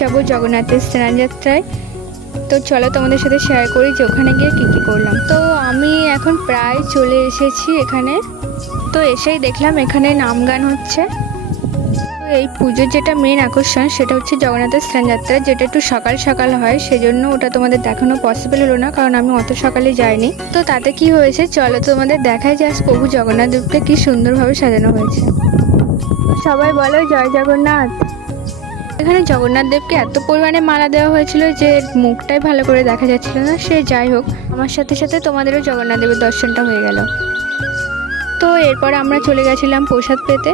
যাব জগন্নাথের স্নানযাত্রায়। তো চলো তোমাদের সাথে শেয়ার করি যে ওখানে গিয়ে কী কী করলাম। তো আমি এখন প্রায় চলে এসেছি এখানে। তো এসেই দেখলাম এখানে নাম গান হচ্ছে। তো এই পুজোর যেটা মেন আকর্ষণ সেটা হচ্ছে জগন্নাথের স্নানযাত্রা, যেটা একটু সকাল সকাল হয়, সেজন্য ওটা তোমাদের দেখানো পসিবল হলো না, কারণ আমি অত সকালে যাইনি। তো তাতে কি হয়েছে চলো তোমাদের দেখায় যে আজ প্রভু জগন্নাথ দেবকে কি সুন্দরভাবে সাজানো হয়েছে। সবাই বলো জয় জগন্নাথ। এখানে জগন্নাথ দেবকে এত পরিমাণে মালা দেওয়া হয়েছিল যে মুখটাই ভালো করে দেখা যাচ্ছিল না। সে যাই হোক, আমার সাথে সাথে তোমাদেরও জগন্নাথ দেবের দর্শনটা হয়ে গেল। তো এরপর আমরা চলে গেছিলাম প্রসাদ পেতে।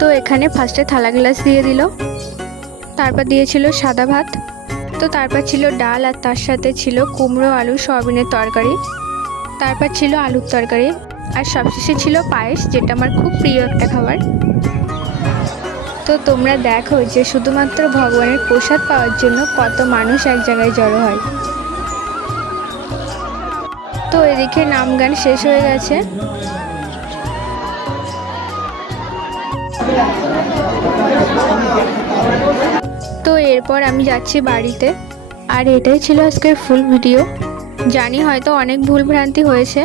তো এখানে ফার্স্টে থালা গ্লাস দিয়ে দিল, তারপর দিয়েছিল সাদা ভাত, তো তারপর ছিল ডাল, আর তার সাথে ছিল কুমড়ো আলু সয়াবিনের তরকারি, তারপর ছিল আলুর তরকারি, আর সবশেষে ছিল পায়েস, যেটা আমার খুব প্রিয় একটা খাবার। তো তোমরা দেখো যে শুধুমাত্র ভগবানের প্রসাদ পাওয়ার জন্য কত মানুষ এক জায়গায় জড়ো হয়। তো এদিকে নাম গান শেষ হয়ে গেছে। তো এরপর আমি যাচ্ছি বাড়িতে। আর এটাই ছিল আজকের ফুল ভিডিও। জানি হয়তো অনেক ভুল ভ্রান্তি হয়েছে,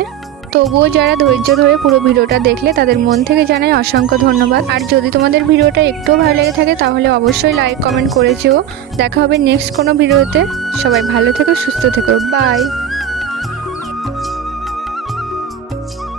তবুও যারা ধৈর্য ধরে পুরো ভিডিওটা দেখলে তাদের মন থেকে জানাই অসংখ্য ধন্যবাদ। আর যদি তোমাদের ভিডিওটা একটুও ভালো লেগে থাকে তাহলে অবশ্যই লাইক কমেন্ট করে যেও। দেখা হবে নেক্সট কোনো ভিডিওতে। সবাই ভালো থেকো, সুস্থ থেকো, বাই।